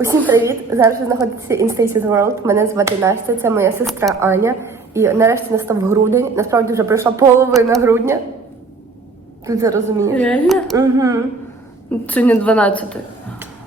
Усім привіт! Зараз ви знаходитеся in Stacy's World. Мене звати Настя, це моя сестра Аня. І нарешті настав грудень. Насправді вже пройшла половина грудня. Ти це розумієш? Реально? Угу. Сьогодні 12.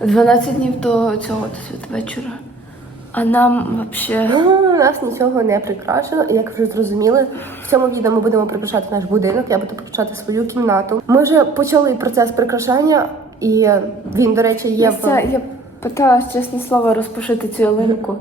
12 днів до цього до святвечора. А нам взагалі. Ну, у нас нічого не прикрашено, і як ви вже зрозуміли, в цьому відео ми будемо прикрашати наш будинок. Я буду прикрашати свою кімнату. Ми вже почали процес прикрашання, і він, до речі, є в питалась, чесне слово, розпушити цю ялинку.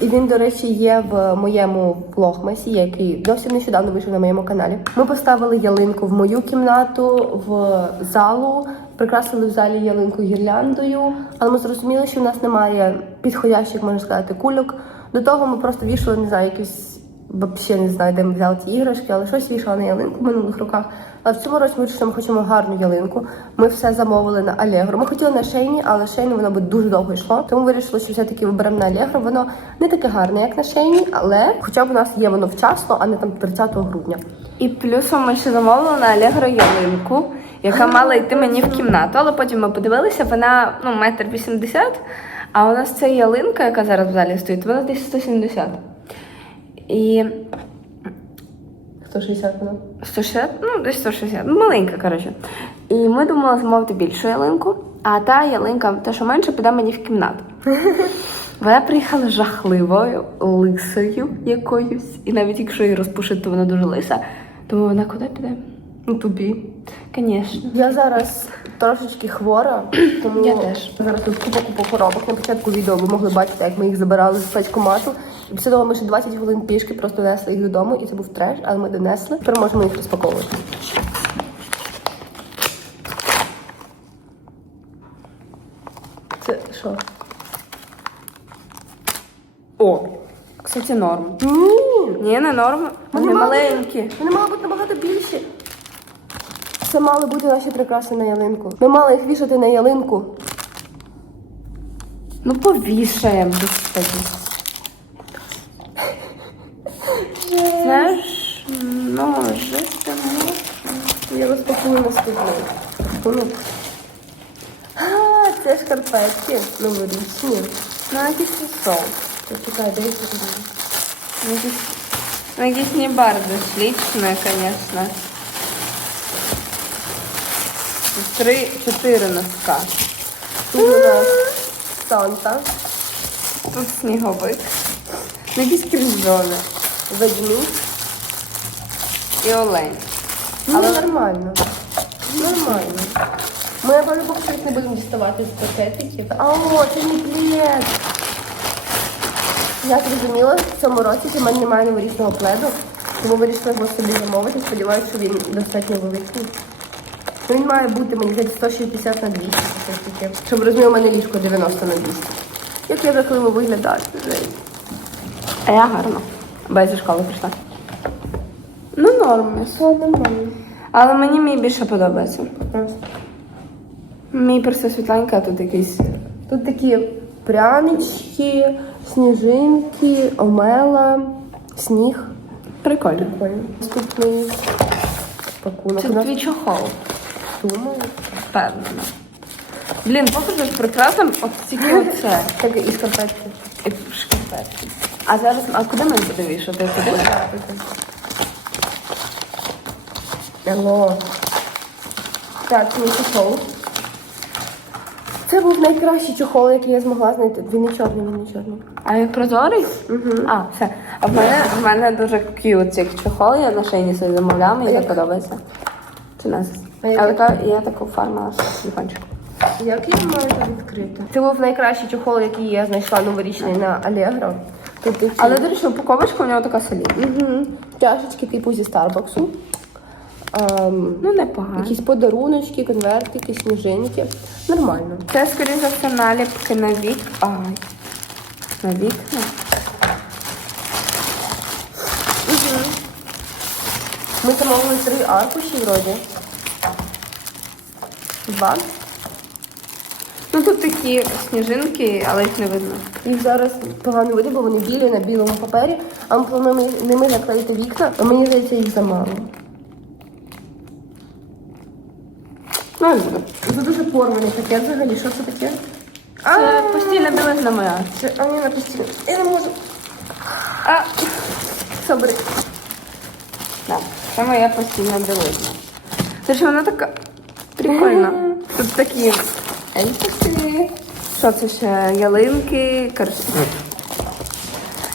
І він, до речі, є в моєму влогмасі, який зовсім нещодавно вийшов на моєму каналі. Ми поставили ялинку в мою кімнату, в залу, прикрасили в залі ялинку гірляндою, але ми зрозуміли, що в нас немає підходящих, можна сказати, кульок. До того ми просто вішали, не знаю, якісь взагалі не знаю, де ми взяли ці іграшки, але щось вішали на ялинку в минулих роках. Але в цьому році ми що ми хочемо гарну ялинку. Ми все замовили на Allegro. Ми хотіли на Шейні, але Шейні воно би дуже довго йшло. Тому вирішили, що все-таки виберемо на Allegro. Воно не таке гарне, як на Шейні, але хоча б у нас є воно вчасно, а не там 30 грудня. І плюсом ми ще замовили на Allegro ялинку, яка мала йти мені в кімнату, але потім ми подивилися, вона ну, метр вісімдесят, а у нас ця ялинка, яка зараз в залі стоїть, вона десь 170. І 160 воно. 160, ну десь 160, ну маленька, коротше. І ми думали замовити більшу ялинку, а та ялинка, те, що менше, піде мені в кімнату. Вона приїхала жахливою, лисою якоюсь. І навіть якщо її розпушити, то вона дуже лиса. Тому вона куди піде? Ну тобі. Звісно. Я зараз трошечки хвора, тому Я теж. зараз тут купа купа коробок. На початку відео ви могли бачити, як ми їх забирали з спецкомату. Після того ми ще 20 хвилин пішки просто несли їх додому, і це був треш, але ми донесли. Тепер можемо їх розпаковувати. Це що? О, кстати, норм. Ні! Ні, не норм. Вони маленькі. Вони мали бути набагато більші. Це мали бути наші прикраси на ялинку. Ми мали їх вішати на ялинку. Ну, повішаємо, господи. Знаєш, ну, жити можна. Я Ну. А, це шкарпетки новорічні. Ну, якийсь сосол. Почекай, їх тут? Ну, якісь, ну, не bardzo śliczne, конечно. Три, чотири носка. Тут у нас Санта, Тут сніговик. Ну, якісь крижони. ведмідь. І олень. Але нормально. Нормально. Ми, напевно, поки що не будемо діставати з пакетиків. А о, це мій плед. Я зрозуміла, в цьому році у мене немає новорічного пледу, тому вирішила його собі замовити. Сподіваюся, що він достатньо великий. Ну, Він має бути, мені здається, 160 на 200, щось таке. Щоб розуміли, у мене ліжко 90 на 200. Як я жахливо виглядаю. А я гарно. Я зі школи прийшла. Ну, норм. Все нормально. Але мені мій більше подобається. Мій просто світленький, а тут якийсь. Тут такі прянички, сніжинки, омела, сніг. Прикольно. Прикольно. Наступний пакунок. Це У нас твій чохол. думаю. Впевнена. Блін, поки що прикрасом от тільки оце. Так і шкарпетки. І шкарпетки. А зараз, а куди ми будемо вішати? Куди? Алло. Так, мій чохол. Це був найкращий чохол, який я змогла знайти. Він не чорний, він не чорний. А як прозорий? Угу. А, все. А в мене, в мене дуже к'ют цих чохол, я на шейні собі замовляла, мені так подобається. Це нас. А? Але та, я таку фармила телефончик. Як я маю це відкрити? Це був найкращий чохол, який я знайшла новорічний на Allegro. Тут такі... Але, до речі, упаковочка у нього така солідна. Угу. Чашечки типу зі Старбаксу. Ем, Ну, непогано. якісь подаруночки, конвертики, сніжинки. Нормально. Це, скоріше за все, наліпки на вік. Ай. На вікна. Ми замовили три аркуші вроді. Два. Ну тут такі сніжинки, але їх не видно. Їх зараз погано видно, бо вони білі на білому папері, а ми плануємо ними наклеїти вікна, а мені здається, їх замало. Ну, не буду. Це дуже порваний пакет взагалі. Що це таке? Це постійна білизна моя. Це а мені на постійно. Я не можу. А, Собери. так, це моя постійна білизна. Це ж вона така прикольна. Тут такі ельфи. Що це ще? Ялинки, коротше.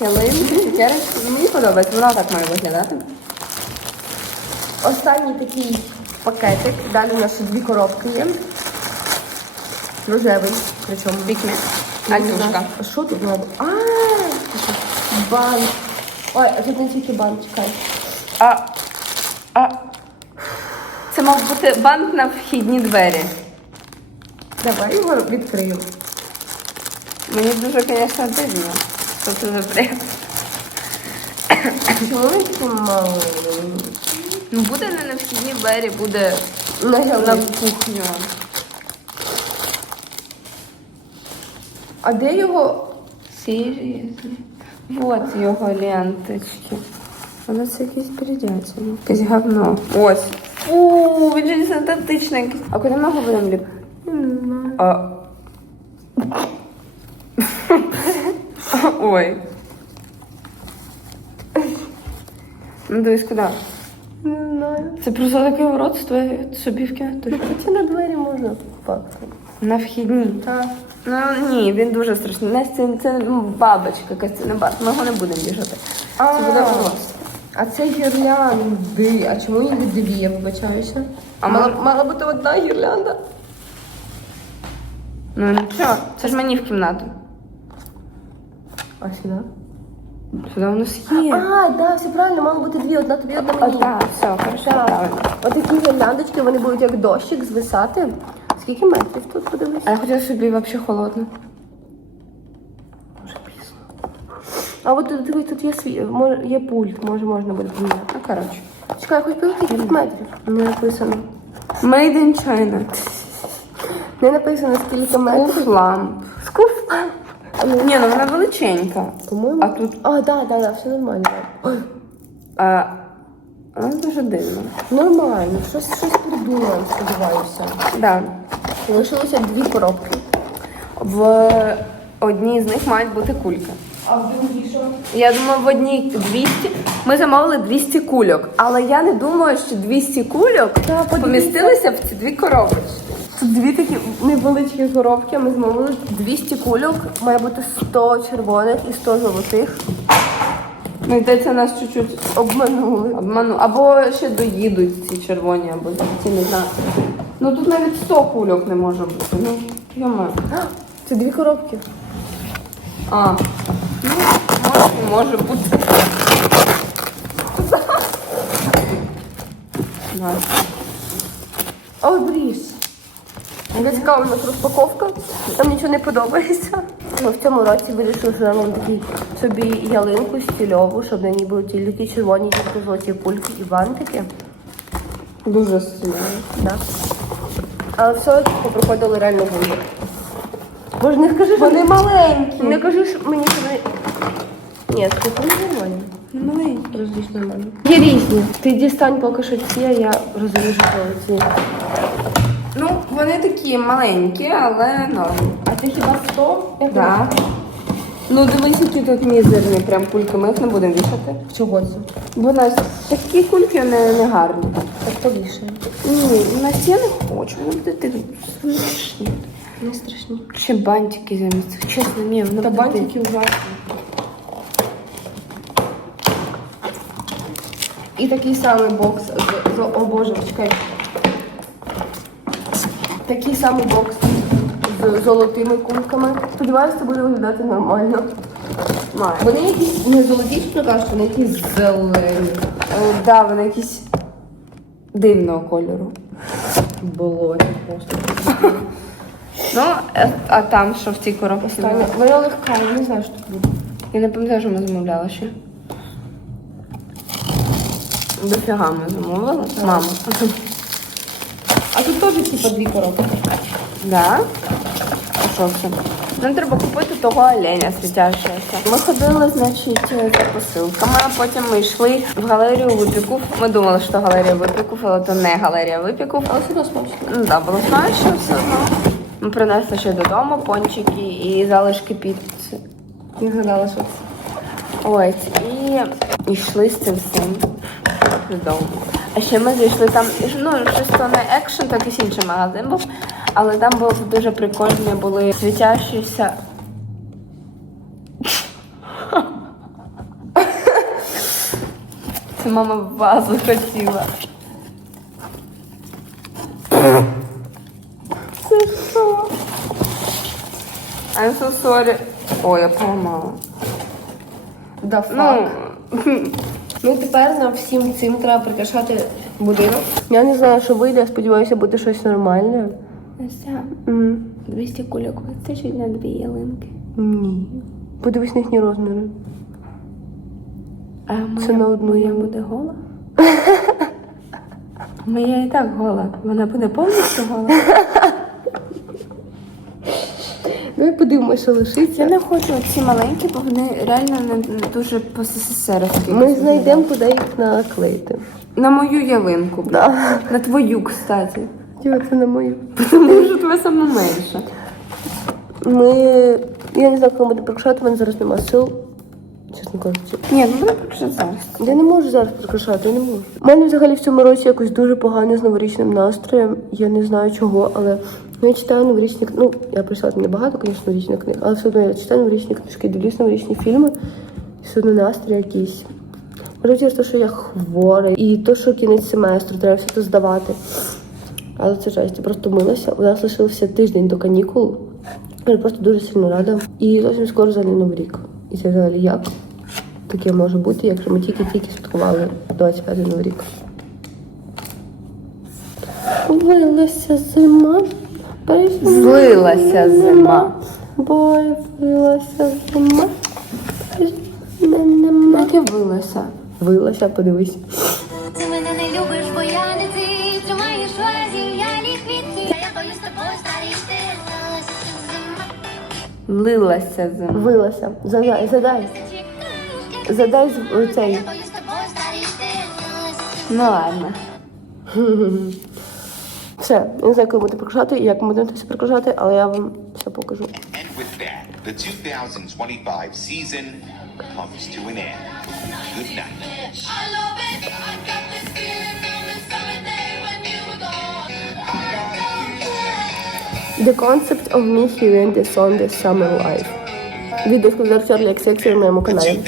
Ялинки, цукерочки. Мені подобається, вона так має виглядати. Останній такий пакетик. Далі у нас ще дві коробки є. Рожевий. Причому. Я Альтушка. Що тут надо? А, банк. Ой, а тут не тільки банк, чекай. А, а, це мав бути банк на вхідні двері. Давай його відкриємо. Мені дуже, звісно, дивно. Що це за бред? Чому він такий малий? Ну буде не на вхідні двері, буде На кухню. А де його? Серйозно? Вот його ленточки. Воно це якісь передячені. Якесь говно. Ось. Фу, він же синтетичний якийсь. А куди ми будемо ліпити? А. Ой. Ну дивись куди. Не. Це просто таке уродство собі в кіноту. Хоча на двері можна попасти. На вхідні. Так. Ну ні, він дуже страшний. Настя, це ну, бабочка якась, це не баб. Ми його не будемо вішати. Це буде уродство. А це гірлянди. А чому їх дві, я вибачаюся? А мала, мала бути одна гірлянда. Ну нічого, це ж мені в кімнату. А сюди? Сюди у нас є. А, да, все правильно, мало бути дві, одна тобі, одна мені. так, все, хорошо, Так. правильно. Отакі гірляндочки, вони будуть як дощик звисати. Скільки метрів тут подивись? А я хотіла собі взагалі холодно. Вже пізно. А от тут, дивись, тут є свій, може, є пульт, може можна буде поміняти. Ну, коротше. Чекай, хоч п'ять кількість метрів. Не написано. Made in China. Не написано скільки метрів. Скуф ламп. Скуф. Ні, ну вона величенька. По-моєму. А тут А, да, да, да, все нормально. Ой, а, вона дуже дивно. нормально, щось, щось придумаємо, сподіваюся. Да. Лишилося дві коробки. В одній з них мають бути кульки. А в другій що? Я думаю, в одній 200. Ми замовили 200 кульок, але я не думаю, що 200 кульок Та, подивіться. помістилися в ці дві коробочки. Тут дві такі невеличкі коробки, ми замовили 200 кульок, має бути 100 червоних і 100 золотих. Ну, йдеться нас чуть-чуть Обманули. обману. Або ще доїдуть ці червоні, або ці не знаю. Ну тут навіть 100 кульок не може бути. Ну, йома. А, Це дві коробки. А. Ну, може, може бути. Бріс. Мені цікава у нас розпаковка. Нам нічого не подобається. Ми в цьому році вирішили, що нам такий собі ялинку стільову, щоб на ній були тільки червоні, тільки золоті кульки і бантики. Дуже сильно. Да. Але все поприходили реально дуже. Боже, не скажи, що Вони маленькі. Не кажи, що мені що вони... Ні, це не нормально. Маленькі. Розріж нормально. Є різні. Ти дістань поки що ці, а я розріжу ці. Ну, вони такі маленькі, але норм. А ти хіба 100? Як Да. Ну, дивись, які тут мізерні прям кульки, ми їх не будемо вішати. Чого це? Бо у нас такі кульки не, не гарні. Так повішаємо. Ні, у нас я не хочу. Ну, де ти смішні. Не страшні. Ще бантики замість. Чесно, ні, воно Та бантики ужасні. І такий самий бокс з, з о боже, чекай. Такий самий бокс з золотими кульками. Сподіваюся, це буде виглядати нормально. Вони якісь не золоті, що кажуть, вони якісь зелені. Е, Да, вони якісь дивного кольору. Болоні просто. Ну, е, а там що в цій коробці? Вона легка, я не знаю, що тут буде. Я не пам'ятаю, що ми замовляли ще. Дофіга ми замовили. Мама. А тут теж типа дві коробки. Да? А що це? Нам треба купити того оленя світящогося. Ми ходили, значить, за посилками, а потім ми йшли в галерію випіків. Ми думали, що галерія випіків, але то не галерія випіків. Але все одно смачно. Ну да, було смачно все одно. Ми принесли ще додому пончики і залишки піци. Не згадала, що це. Ось, і йшли з цим всім додому. А ще ми зайшли там, ну, щось то не екшн, то якийсь інший магазин був, але там був дуже прикольні, були світящіся. Це мама вазу хотіла. Це що? I'm so sorry. Ой, я поламала. Да Ну, фак. Ну тепер нам всім цим треба прикрашати будинок. Я не знаю, що вийде, я сподіваюся, буде щось нормальне. Настя, М, 200 кульок вистачить на дві ялинки. Ні. Подивись на їхні розміри. А моя, Це на одну моя буде гола? Моя і так гола. Вона буде повністю гола. Давай подивимося, що Я не хочу ці маленькі, бо вони реально не, дуже по СССР. Ми знайдемо, куди їх наклеїти. На мою ялинку. Да. На твою, кстати. Діва, це на мою. Тому що тебе саме менше. Ми. Я не знаю, коли буде прикрашати, в мене зараз немає сил. Чесно кажучи. Ні, ну буде вже зараз. Я не можу зараз прикрашати, я не можу. У мене взагалі в цьому році якось дуже погано з новорічним настроєм. Я не знаю чого, але ну, я читаю новорічні кни- Ну, я прочитала не багато, звісно, новорічних книг, але все одно я читаю новорічні книжки, дивлюсь новорічні фільми, і все одно настрій якийсь. Може, те, що я хвора, і то, що кінець семестру, треба все це здавати. Але це жесть, я просто милася. У нас лишився тиждень до канікул. Я просто дуже сильно рада. І зовсім скоро взагалі новий рік. І це взагалі як таке може бути, якщо ми тільки-тільки святкували 25 новий рік. Вилася зима. Злилася зима. Бой, вилася зима. Яке вилося? Вилася, подивись. Ти мене не любиш, бо я не ти Тримаєш вазі, я квітки Я боюсь тобою старіти Зима Лилася зима. Вилася. Задай, задай. Задай цей. Я боюсь з тобою старіти Ну ладно. Все, я не знаю, коли будете прикрашати і як ми будемо це все прикрашати, але я вам все покажу. And with that, the 2025 season comes to an end. Good night. I love it, I got this feeling from the summer day when you were gone The concept of me hearing the song The Summer Life. Відео з концерту як секція на моєму каналі.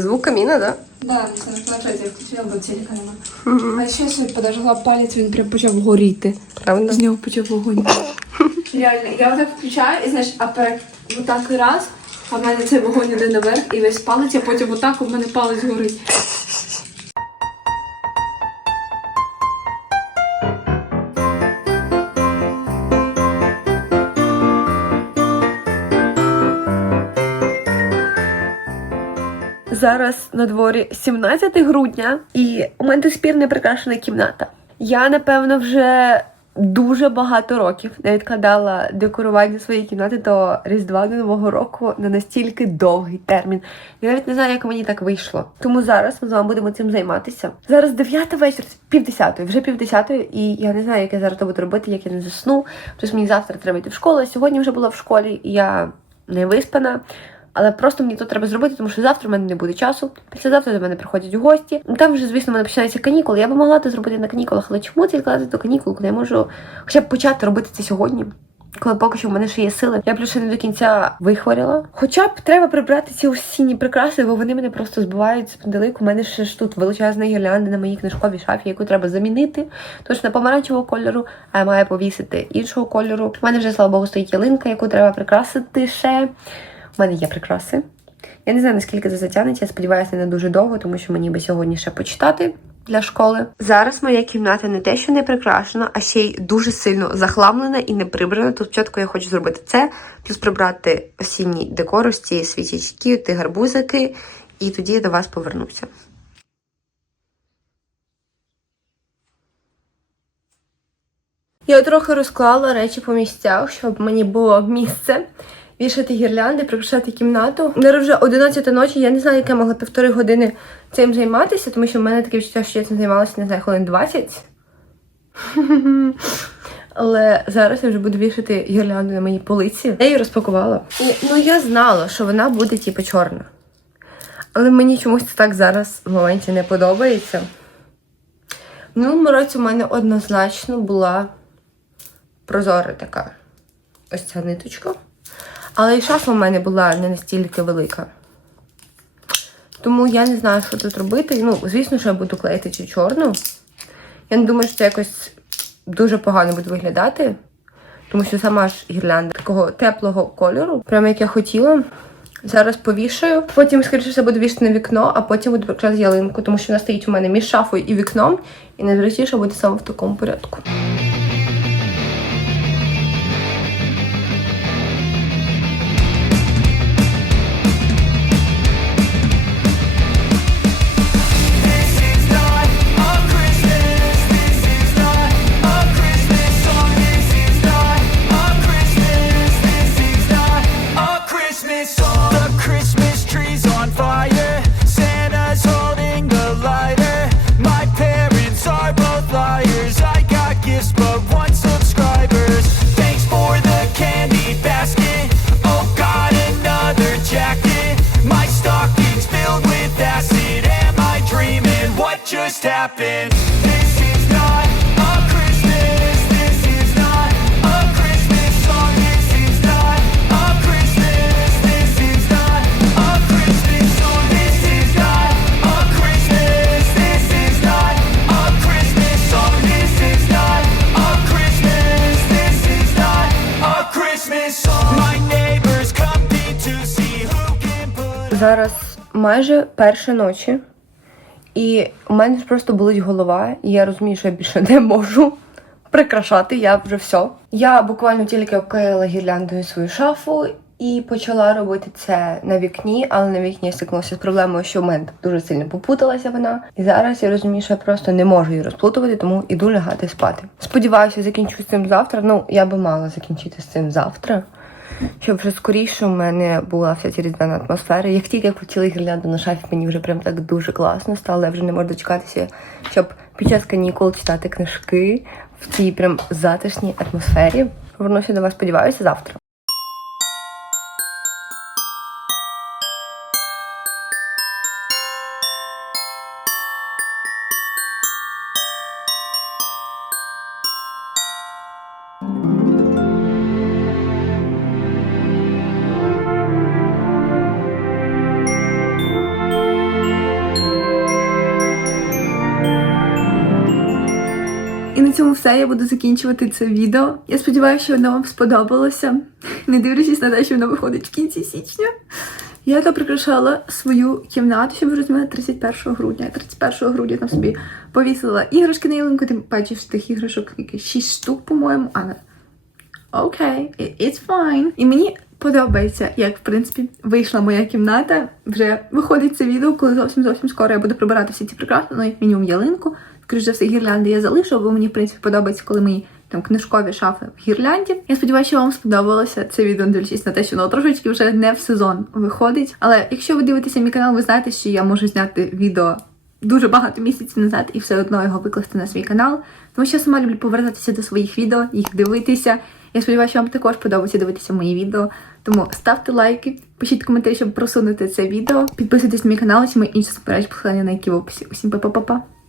Звук каміна, так? Да, це на я включила, бо телеканом. А ще я собі подожгла палець, він прям почав горіти. Правда? З нього почав вогонь. Реально, я отак включаю, і знаєш, а перед отак раз, а в мене цей вогонь іде наверх, і весь палець, а потім отак у мене палець горить. Зараз на дворі 17 грудня, і у мене до сих пір не прикрашена кімната. Я напевно вже дуже багато років не відкладала декорування своєї кімнати до Різдва до Нового року на настільки довгий термін. Я навіть не знаю, як мені так вийшло. Тому зараз ми з вами будемо цим займатися. Зараз 9 вечора, пів десятої, вже пів десятої, і я не знаю, як я зараз то буду робити, як я не засну. Тобто мені завтра треба йти в школу. Сьогодні вже була в школі, і я не виспана. Але просто мені то треба зробити, тому що завтра в мене не буде часу. Післязавтра до мене приходять гості. Ну, Там вже, звісно, в мене починаються канікули. Я би могла це зробити на канікулах, але чому відкладати до канікул, коли я можу хоча б почати робити це сьогодні? Коли поки що в мене ще є сили, я плюс ще не до кінця вихворіла. Хоча б треба прибрати ці осінні прикраси, бо вони мене просто збивають з пантелику. У мене ще ж тут величезна гірлянда на моїй книжковій шафі, яку треба замінити. Точно помаранчевого кольору, а я маю повісити іншого кольору. У мене вже, слава Богу, стоїть ялинка, яку треба прикрасити ще. У мене є прикраси. Я не знаю, наскільки це затягнеться. Я сподіваюся, не дуже довго, тому що мені би сьогодні ще почитати для школи. Зараз моя кімната не те, що не прикрашена, а ще й дуже сильно захламлена і не прибрана. Тут спочатку я хочу зробити це, плюс прибрати осінній декор, ось ці свічечки, ті гарбузики, і тоді я до вас повернуся. Я трохи розклала речі по місцях, щоб мені було місце вішати гірлянди, прикрашати кімнату. Зараз вже 11 ночі, я не знаю, як я могла півтори години цим займатися, тому що в мене таке відчуття, що я цим займалася, не знаю, хвилин 20. Але зараз я вже буду вішати гірлянду на моїй полиці. Я її розпакувала. Ну я знала, що вона буде типу чорна. Але мені чомусь це так зараз в моменті не подобається. В минулому році у мене однозначно була прозора така ось ця ниточка. Але і шафа в мене була не настільки велика. Тому я не знаю, що тут робити. Ну, звісно, що я буду клеїти цю чорну. Я не думаю, що це якось дуже погано буде виглядати. Тому що сама ж гірлянда такого теплого кольору, прямо як я хотіла. Зараз повішаю. Потім, скоріше все, буду вішати на вікно, а потім буду прикрашати ялинку, тому що вона стоїть у мене між шафою і вікном. І найзручніше буде саме в такому порядку. Put. Зараз майже перша ночі, і у мене просто болить голова, і я розумію, що я більше не можу прикрашати, я вже все. Я буквально тільки обклеїла гірляндою свою шафу і почала робити це на вікні, але на вікні я стикнулася з проблемою, що в мене дуже сильно попуталася вона. І зараз я розумію, що я просто не можу її розплутувати, тому іду лягати спати. Сподіваюся, закінчу з цим завтра. Ну, я би мала закінчити з цим завтра. Щоб вже скоріше у мене була вся ця різдвяна атмосфера. Як тільки я включила гірлянду на шафі, мені вже прям так дуже класно стало. Я вже не можу дочекатися, щоб під час канікул читати книжки в цій прям затишній атмосфері. Повернуся до вас, сподіваюся, завтра. І на цьому все я буду закінчувати це відео. Я сподіваюся, що воно вам сподобалося, не дивлячись на те, що воно виходить в кінці січня. Я то прикрашала свою кімнату, щоб ви розуміли, 31 грудня. 31 грудня там собі повісила іграшки на ялинку, тим паче тих іграшок якісь 6 штук, по-моєму, але окей, okay, it's fine. І мені подобається, як в принципі вийшла моя кімната. Вже виходить це відео, коли зовсім зовсім скоро я буду прибирати всі ці прикраси, ну як мінімум ялинку. Скоріше за все, гірлянди я залишу, бо мені в принципі подобається, коли мої там книжкові шафи в гірлянді. Я сподіваюся, що вам сподобалося це відео, дивлячись на те, що воно трошечки вже не в сезон виходить. Але якщо ви дивитеся мій канал, ви знаєте, що я можу зняти відео дуже багато місяців назад і все одно його викласти на свій канал. Тому що я сама люблю повертатися до своїх відео, їх дивитися. Я сподіваюся, що вам також подобається дивитися мої відео. Тому ставте лайки, пишіть коментарі, щоб просунути це відео. Підписуйтесь на мій канал, і мої інші соцмережі, посилання на які в описі. Усім па-па-па-па!